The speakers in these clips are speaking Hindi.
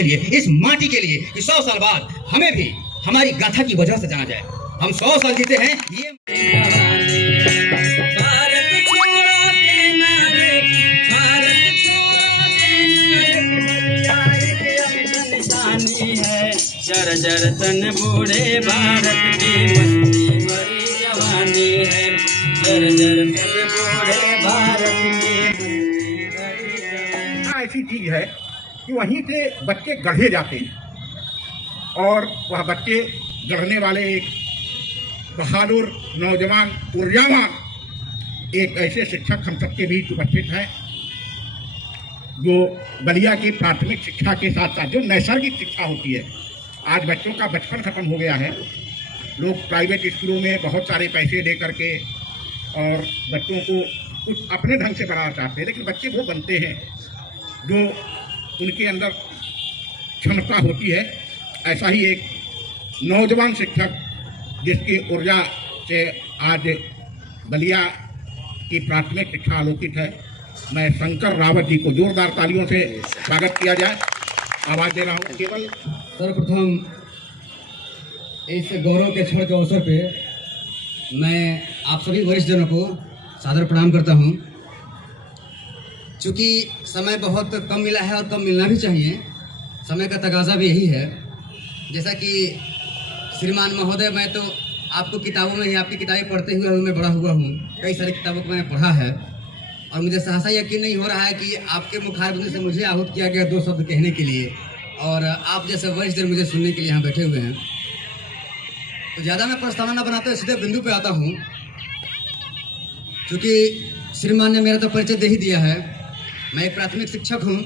के लिए, इस माटी के लिए कि 100 साल बाद हमें भी हमारी गाथा की वजह से जाना जाए। हम 100 साल जीते हैं ये जर जर तन बूढ़े भारत की मस्ती भरी जवानी है। जर जर तन बूढ़े भारत की मस्ती भरी जवानी। ऐसी चीज है कि वहीं से बच्चे गढ़े जाते हैं और वह बच्चे गढ़ने वाले एक बहादुर नौजवान ऊर्जावान एक ऐसे शिक्षक हम सबके बीच उपस्थित हैं जो बलिया की प्राथमिक शिक्षा के साथ साथ जो नैसर्गिक शिक्षा होती है, आज बच्चों का बचपन खत्म हो गया है। लोग प्राइवेट स्कूलों में बहुत सारे पैसे दे करके और बच्चों को कुछ अपने ढंग से बनाना चाहते हैं, लेकिन बच्चे वो बनते हैं जो उनके अंदर क्षमता होती है। ऐसा ही एक नौजवान शिक्षक जिसकी ऊर्जा से आज बलिया की प्राथमिक शिक्षा आलोकित है, मैं शंकर रावत जी को जोरदार तालियों से स्वागत किया जाए। आवाज दे रहा हूँ। केवल सर्वप्रथम इस गौरव के क्षण के अवसर पे मैं आप सभी वरिष्ठ जनों को सादर प्रणाम करता हूँ। चूँकि समय बहुत कम मिला है और कम मिलना भी चाहिए, समय का तकाजा भी यही है। जैसा कि श्रीमान महोदय, मैं तो आपको किताबों में ही आपकी किताबें पढ़ते हुए मैं बड़ा हुआ हूँ, कई सारी किताबों को मैंने पढ़ा है और मुझे सहसा यकीन नहीं हो रहा है कि आपके मुखारबिंद से मुझे आहूत किया गया 2 शब्द कहने के लिए और आप जैसे वरिष्ठ जन मुझे सुनने के लिए यहाँ बैठे हुए हैं। तो ज़्यादा मैं प्रस्तावना न बनाते हुए सीधे बिंदु पे आता हूँ। क्योंकि श्रीमान ने मेरा तो परिचय दे ही दिया है, मैं एक प्राथमिक शिक्षक हूँ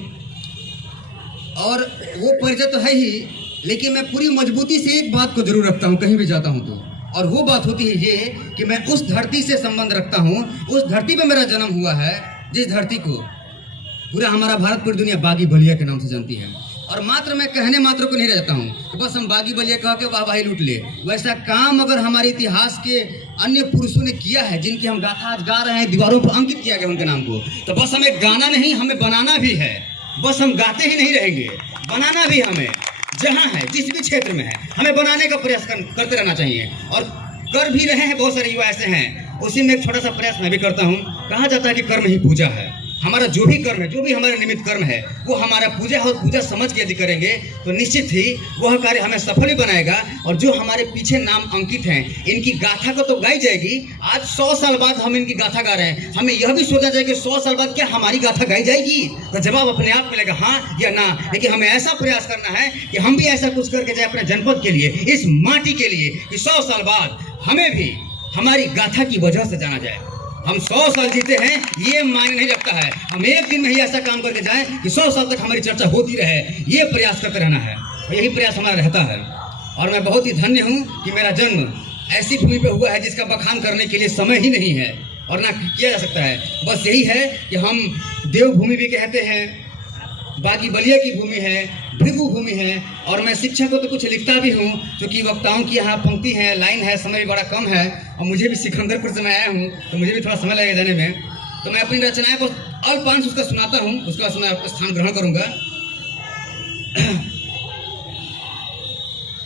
और वो परिचय तो है ही, लेकिन मैं पूरी मजबूती से एक बात को जरूर रखता हूँ कहीं भी जाता हूँ तो, और वो बात होती है ये कि मैं उस धरती से संबंध रखता हूँ, उस धरती पे मेरा जन्म हुआ है जिस धरती को पूरा हमारा भारत पूरी दुनिया बागी बलिया के नाम से जानती है। और मात्र मैं कहने मात्र को नहीं रह जाता हूँ तो बस हम बागी बलिया कह के वाहवाही लूट ले। वैसा काम अगर हमारे इतिहास के अन्य पुरुषों ने किया है, जिनकी हम गाथा आज गा रहे हैं, दीवारों पर अंकित किया गया उनके नाम को, तो बस हमें गाना नहीं, हमें बनाना भी है। बस हम गाते ही नहीं रहेंगे, बनाना भी हमें, जहाँ है जिस भी क्षेत्र में है हमें बनाने का प्रयास करते रहना चाहिए और कर भी रहे हैं। बहुत सारे युवा ऐसे हैं, उसी में एक छोटा सा प्रयास मैं भी करता हूँ। कहा जाता है कि कर्म ही पूजा है। हमारा जो भी कर्म है, जो भी हमारे निमित्त कर्म है, वो हमारा पूजा है और पूजा समझ के यदि करेंगे तो निश्चित ही वह कार्य हमें सफल ही बनाएगा। और जो हमारे पीछे नाम अंकित हैं, इनकी गाथा को तो गाई जाएगी। आज 100 साल बाद हम इनकी गाथा गा रहे हैं, हमें यह भी सोचना चाहिए कि 100 साल बाद क्या हमारी गाथा गाई जाएगी? तो जवाब अपने आप मिलेगा हाँ या ना। लेकिन हमें ऐसा प्रयास करना है कि हम भी ऐसा कुछ करके जाए अपने जनपद के लिए, इस माटी के लिए, कि 100 साल बाद हमें भी हमारी गाथा की वजह से जाना जाए। हम 100 साल जीते हैं ये मायने नहीं रखता है, हम एक दिन में ही ऐसा काम करके जाएं कि 100 साल तक हमारी चर्चा होती रहे, ये प्रयास करते रहना है और यही प्रयास हमारा रहता है। और मैं बहुत ही धन्य हूँ कि मेरा जन्म ऐसी भूमि पे हुआ है जिसका बखान करने के लिए समय ही नहीं है और ना किया जा सकता है। बस यही है कि हम देवभूमि भी कहते हैं, बागी बलिया की भूमि है, भृगु भूमि है। और मैं शिक्षा को तो कुछ लिखता भी हूँ, क्योंकि वक्ताओं की यहाँ पंक्ति है, लाइन है, समय भी बड़ा कम है और मुझे भी सिकंदरपुर से मैं आया हूँ तो मुझे भी थोड़ा समय लगेगा जाने में। तो मैं अपनी रचनाएं को अल्पांश उसका सुनाता हूँ, उसका मैं आपका स्थान ग्रहण करूँगा।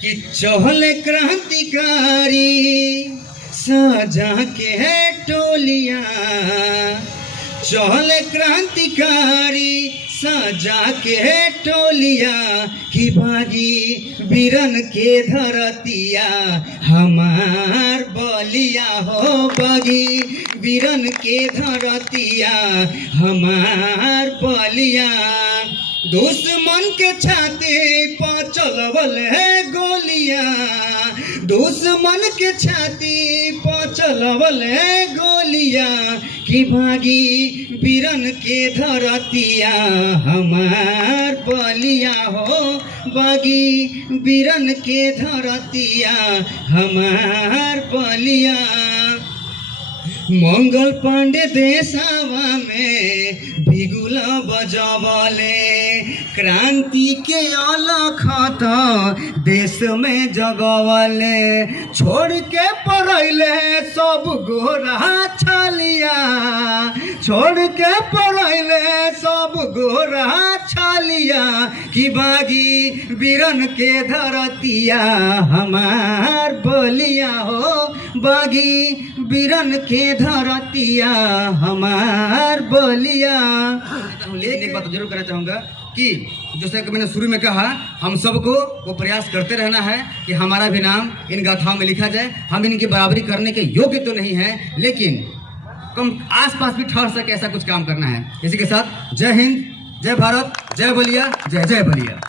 कि चहल क्रांतिकारी सजा के है टोलियां, चहल क्रांतिकारी सजा के है टोलियां, कि बागी बीरन के धरतिया हमार बलिया हो, बागी बीरन के धरतिया हमार बलिया। दुश्मन के छाती पर चलवल है गोलियां, दुश्मन के छाती पर चलवल है गोलियां, कि भागी बीरन के धरतिया हमार बलिया हो, बागी बीरन के धरतिया हमार बलिया। मंगल पांडे देशवा में बिगुला बजावले, क्रांति के अलख तो देश में जगवले, छोड़ के पढ़ले सब गोरा छलिया, छोड़ के पढ़ले सब गोरा छलिया, कि बागी बीरन के धरतिया हमार बोलिया हो, बागी बीरन के धरतिया हमार बोलिया। एक बात जरूर कहना चाहूँगा कि जैसे कि मैंने शुरू में कहा, हम सबको वो प्रयास करते रहना है कि हमारा भी नाम इन गाथाओं में लिखा जाए। हम इनकी बराबरी करने के योग्य तो नहीं है, लेकिन कम आसपास भी ठहर सके ऐसा कुछ काम करना है। इसी के साथ जय हिंद, जय भारत, जय बलिया, जय जय बलिया।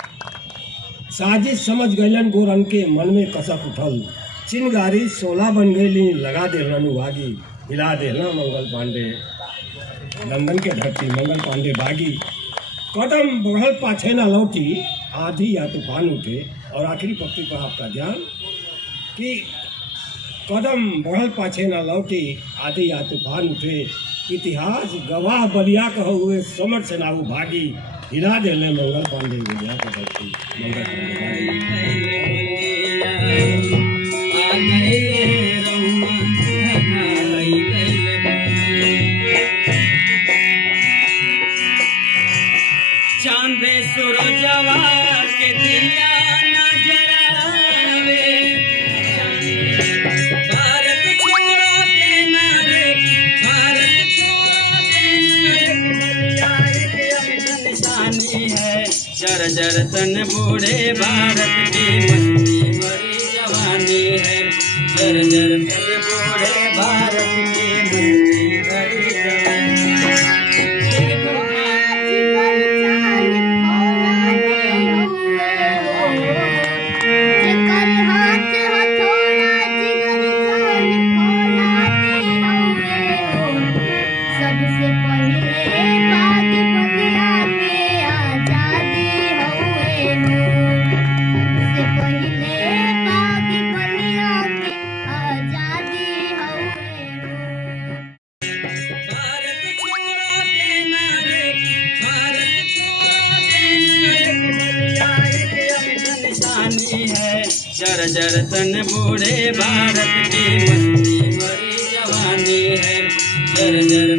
साजिश समझ गैलन गोरन के मन में कसक उठल, चिनगारी 16 बन गई, लगा देलन वागी, हिला देना मंगल पांडे। लंदन के धरती मंगल पांडे बागी, कदम बढ़ल पाछे न लौटी, आधी या तूफान उठे। और आखिरी पंक्ति पर आपका ध्यान कि कदम बढ़ल पाछे न लौटी, आधी या तूफान उठे, इतिहास गवाह बलिया कहो हुए समर से नाऊ भागी, हिला देने मंगल पांडे बलिया का धरती मंगल पांडे। चांदे सूरजवा के दिया नजर आवे, भारत छोड़ा के नारे, भारत छोड़ा के नारे, एक निशानी है, जर जर तन बूढ़े भारत की मस्ती भरी जवानी है, जर जर तन बूढ़े भारत की मस्ती भरी जवानी है। जर जर तन बूढ़े भारत की मस्ती भरी जवानी है, जर जर